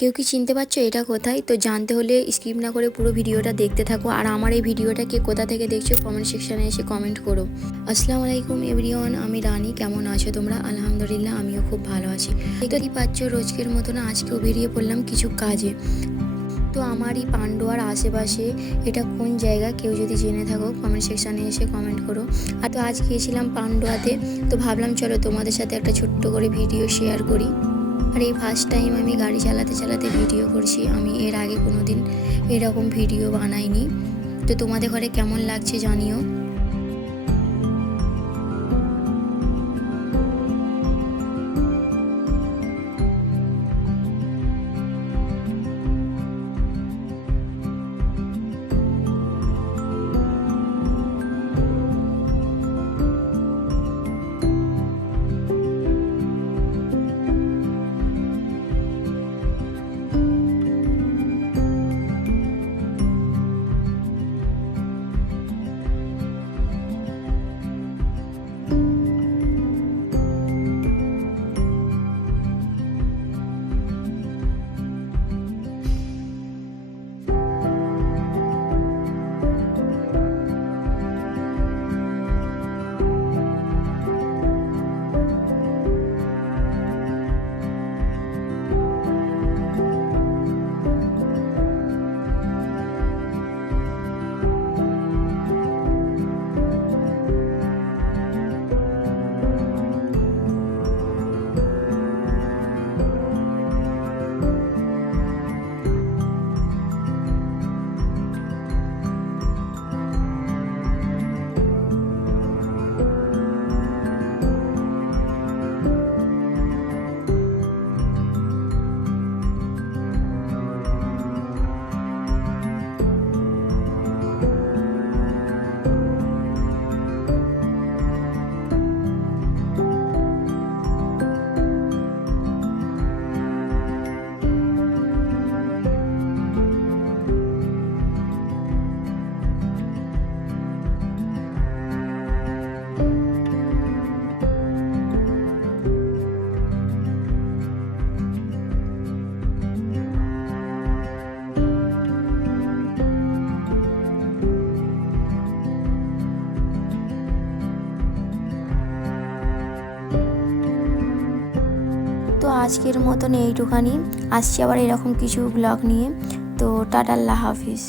কেউ কি চিনতে পারছো এটা কোথায়? তো জানতে হলে স্কিপ না করে পুরো ভিডিওটা দেখতে থাকো। আর আমার এই ভিডিওটা কে কোথা থেকে দেখছো কমেন্ট সেকশনে এসে কমেন্ট করো। আসসালামু আলাইকুম এভরিওয়ান, আমি রানী। কেমন আছো তোমরা? আলহামদুলিল্লাহ আমিও খুব ভালো আছি। দেখতেই পাচ্ছ রোজকের মতন আজকেও বেরিয়ে পড়লাম কিছু কাজে। তো আমারই পান্ডুয়ার আশেপাশে এটা কোন জায়গা কেউ যদি জেনে থাকো কমেন্ট সেকশানে এসে কমেন্ট করো। আর তো আজ গিয়েছিলাম পান্ডুয়াতে, তো ভাবলাম চলো তোমাদের সাথে একটা ছোট্ট করে ভিডিও শেয়ার করি। আর এই ফার্স্ট টাইম আমি গাড়ি চালাতে চালাতে ভিডিও করছি। আমি এর আগে কোনো দিন এরকম ভিডিও বানাইনি। তো তোমাদের ঘরে কেমন লাগছে জানিও। তো আজকের মতন এইটুখানি, আসছি আবার এরকম কিছু ব্লগ নিয়ে। তো টাটা, আল্লাহ হাফিজ।